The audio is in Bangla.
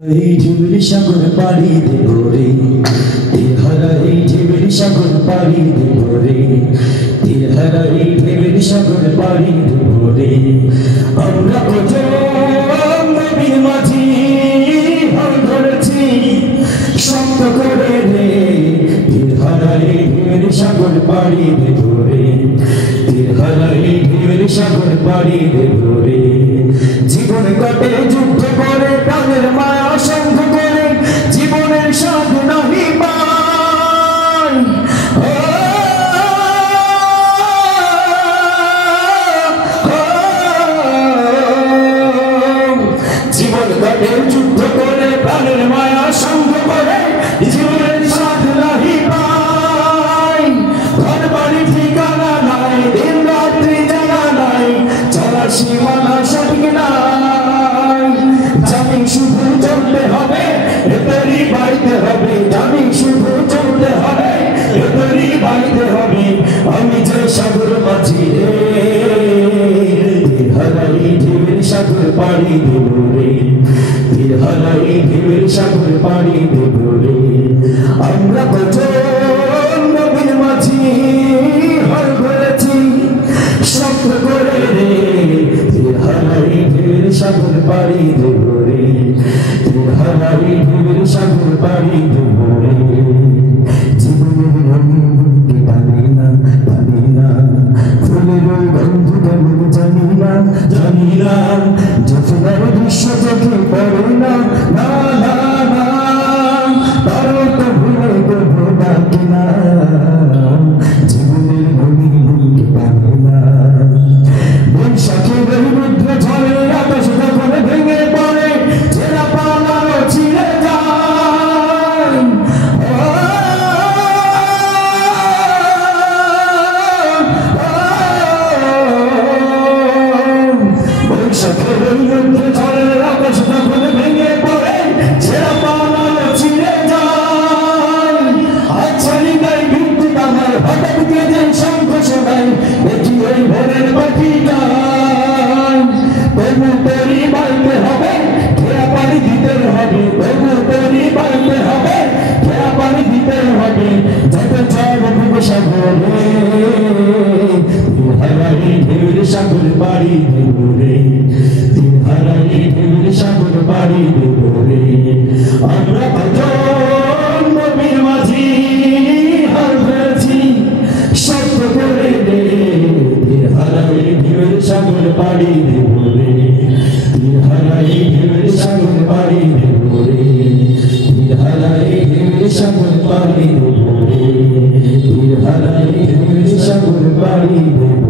এই ঢেউয়ের সাগর পাড়ি দেব রে, তেহারা এই ঢেউয়ের সাগর পাড়ি দেব রে, তেহারা এই ঢেউয়ের সাগর পাড়ি দেব রে। আমরা কত নবীর মাঝি হাল ধরেছি শব্দ করে রে, তেহারা এই ঢেউয়ের সাগর পাড়ি দেব রে, তেহারা এই ঢেউয়ের সাগর পাড়ি দেব রে। জীবন কাটে যুদ্ধ করে প্রাণের মায়া সঙ্গ করে, জীবনের স্বাদ নাহি পাই। জীবন কাটে যুদ্ধ করে প্রাণের মায়া সঙ্গ করে, জীবনের স্বাদ নাহি পাই। ঘর বাড়ি ঠিকানা নাই, দিন রাত্রি জানা নাই, চলার সীমানা সঠিক নাই। জানি শুধু চলতে হবে, এদেরই বাড়িতে হবে, জানি শুধু চলতে হবে, এদেরই বাড়িতে হবে। আমি যে সাগর মাঝি রে, তেহারাই ঢেউয়ের সাগর পাড়ি দেব রে, তেহারাই ঢেউয়ের সাগর পাড়ি দেব রে। আমরা কত নবীর মাঝি হাল ধরেছি শব্দ করে রে, তেহারাই ঢেউয়ের সাগর পাড়ি দেব রে, তেহারাই ঢেউয়ের সাগর পাড়ি দেব রে। জীবনের রঙকে টানে না টানে না, ফুলের গন্ধ কেমন জানি না জানি না, যতবার দৃশ্য চোখে পড়ে না না না না, তারও তো ভুলে দেব ডাকে না। জীবনের রঙকে টানে না, বৈশাখের রৌদ্র ঝরে আকাশ যখন ভেঙে পড়ে, ছেঁড়া পালানো ছিঁড়ে যায়। বৈশাখের রৌদ্র ঝরে আকাশ যখন ভেঙে পড়ে, ছেঁড়া পালানো ছিঁড়ে যায়। আচ্ছা হৃদয় বিদ্যুৎ আমার হঠাৎ কেঁদে শঙ্খ শোনায়, দেখি ওই ভোরের পাখি গায়। তবু তোরই বাড়তে হবে, খেয়া পানি দিতে হবে, তবু তোরই বাড়তে হবে, খেয়া পানি দিতে হবে। যত চাপ ভুবে সাগরে, তেহারাই ঢেউয়ের সাগর পাড়ি দেব রে, তেহারাই ঢেউয়ের সাগর পাড়ি দেব রে। আমরা কত নবীর মাঝি হাল ধরেছি শব্দ করে রে, তেহারাই ঢেউয়ের সাগর পাড়ি দেব রে, তেহারাই ঢেউয়ের সাগর পাড়ি দেব রে, তেহারাই ঢেউয়ের সাগর পাড়ি দেব রে, তেহারাই ঢেউয়ের সাগর পাড়ি দেব।